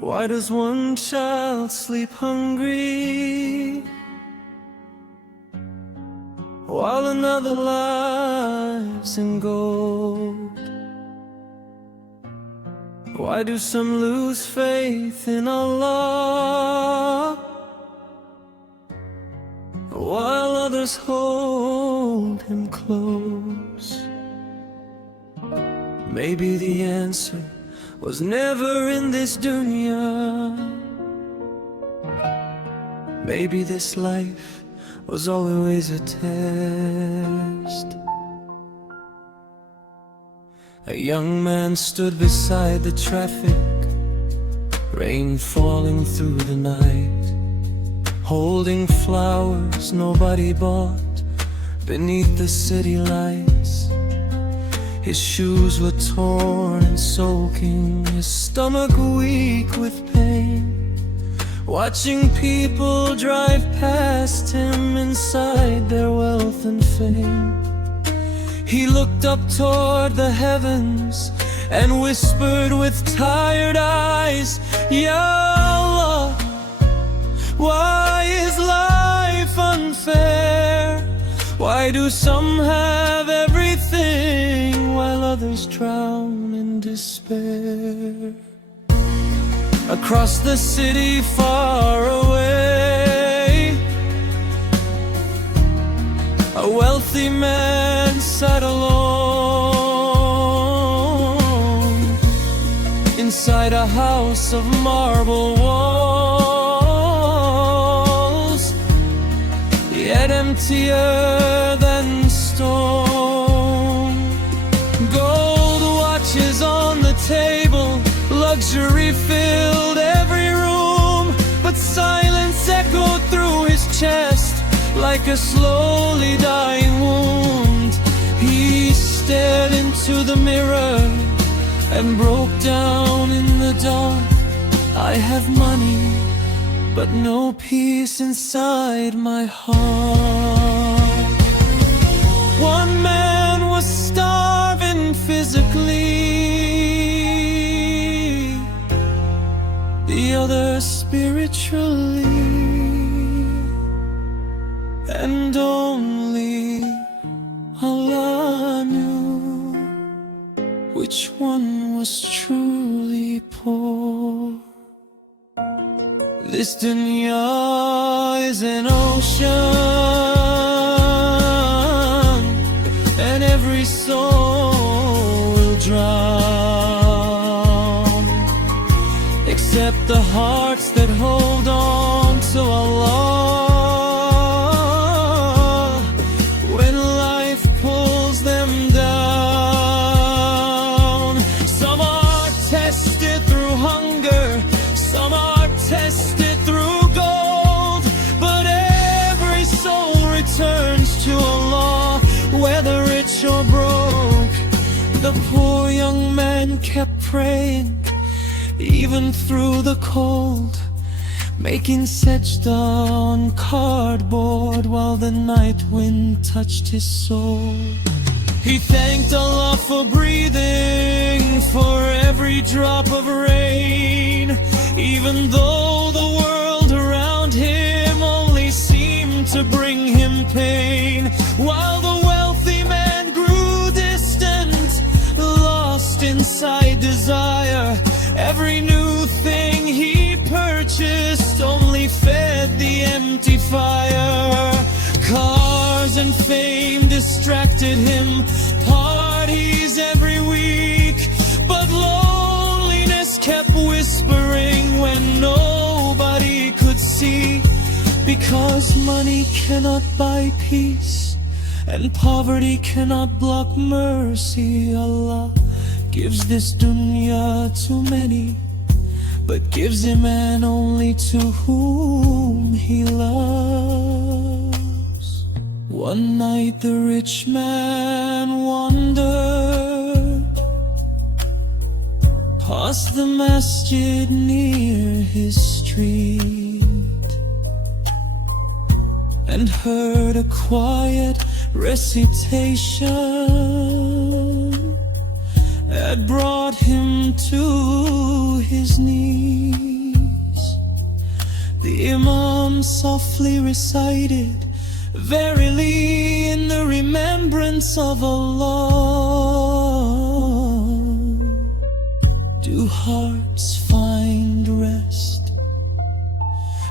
Why does one child sleep hungry while another lies in gold? Why do some lose faith in Allah while others hold Him close? Maybe the answer was never in this dunya. Maybe this life was always a test. A young man stood beside the traffic, rain falling through the night, holding flowers nobody bought beneath the city lights. His shoes were torn and soaking, his stomach weak with pain, watching people drive past him inside their wealth and fame. He looked up toward the heavens and whispered with tired eyes, Ya Allah, why is life unfair? Why do some have everything while others drown in despair? Across the city far away, a wealthy man sat alone inside a house of marble walls, yet emptier than stone. Gold watches on the table, luxury filled every room, but silence echoed through his chest like a slowly dying wound. He stared into the mirror and broke down in the dark. I have money, but no peace inside my heart. One man was starving physically, the other spiritually, and only Allah knew which one was truly poor. This dunya is an ocean, and every soul will drown, except the hearts that hold on to Allah. When life pulls them down, some are tested through hunger, some are tested through gold, but every soul returns to Allah, whether rich or broke. The poor young man kept praying, even through the cold, making sajda on cardboard while the night wind touched his soul. He thanked Allah for breathing, for every drop of rain, even though the world around him only seemed to bring him pain. While the wealthy man grew distant, lost inside desire, every new thing he purchased only fed the empty fire. Cars and fame distracted him, parties every week, but loneliness kept whispering when nobody could see. Because money cannot buy peace, and poverty cannot block mercy, Allah gives this dunya to many, but gives a man only to whom he loves. One night the rich man wandered past the masjid near his street, and heard a quiet recitation that brought him to his knees. Quran softly recited, verily in the remembrance of Allah do hearts find rest.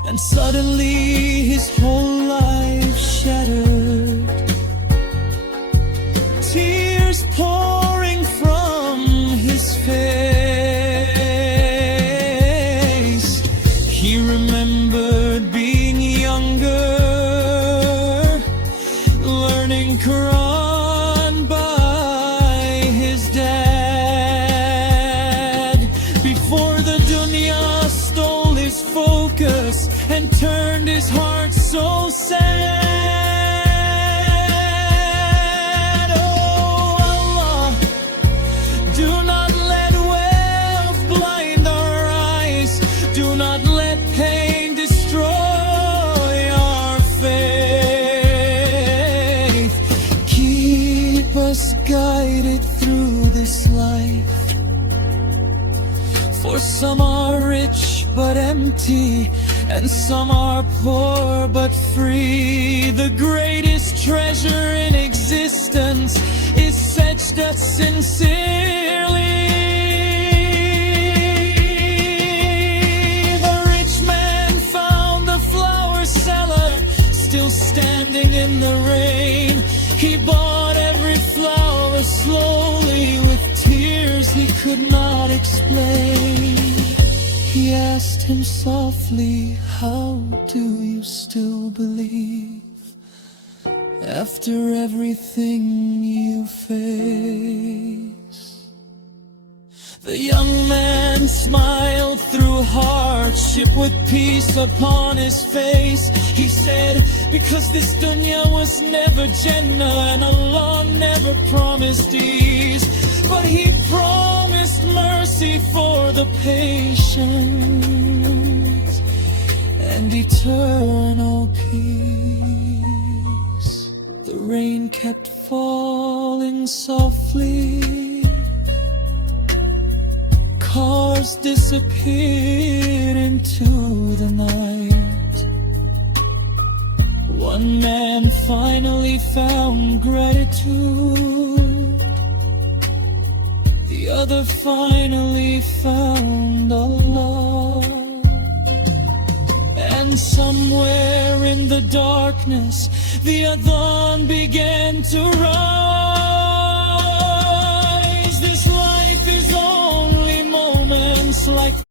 And suddenly his whole life shattered, tears pouring from his face. He remembered being younger, learning Quran by his dad, before the dunya stole his focus and turned his heart so sad. Oh Allah, do not let wealth blind our eyes, do not let pain destroy our faith. Keep us guided through this life, for some are rich but empty, and some are poor but free. The greatest treasure in existence is sajda sincerely. The rich man found the flower seller still standing in the rain. He bought every flower slowly with tears he could not explain. He asked him softly, how do you still believe after everything you face? The young man smiled through hardship with peace upon his face. He said, because this dunya was never Jannah, and Allah never promised ease, but He promised mercy for the patient and eternal peace. The rain kept falling softly, cars disappeared into the night. One man finally found gratitude, the other finally found Allah. And somewhere in the darkness, the adhan began to rise. This life is only moments like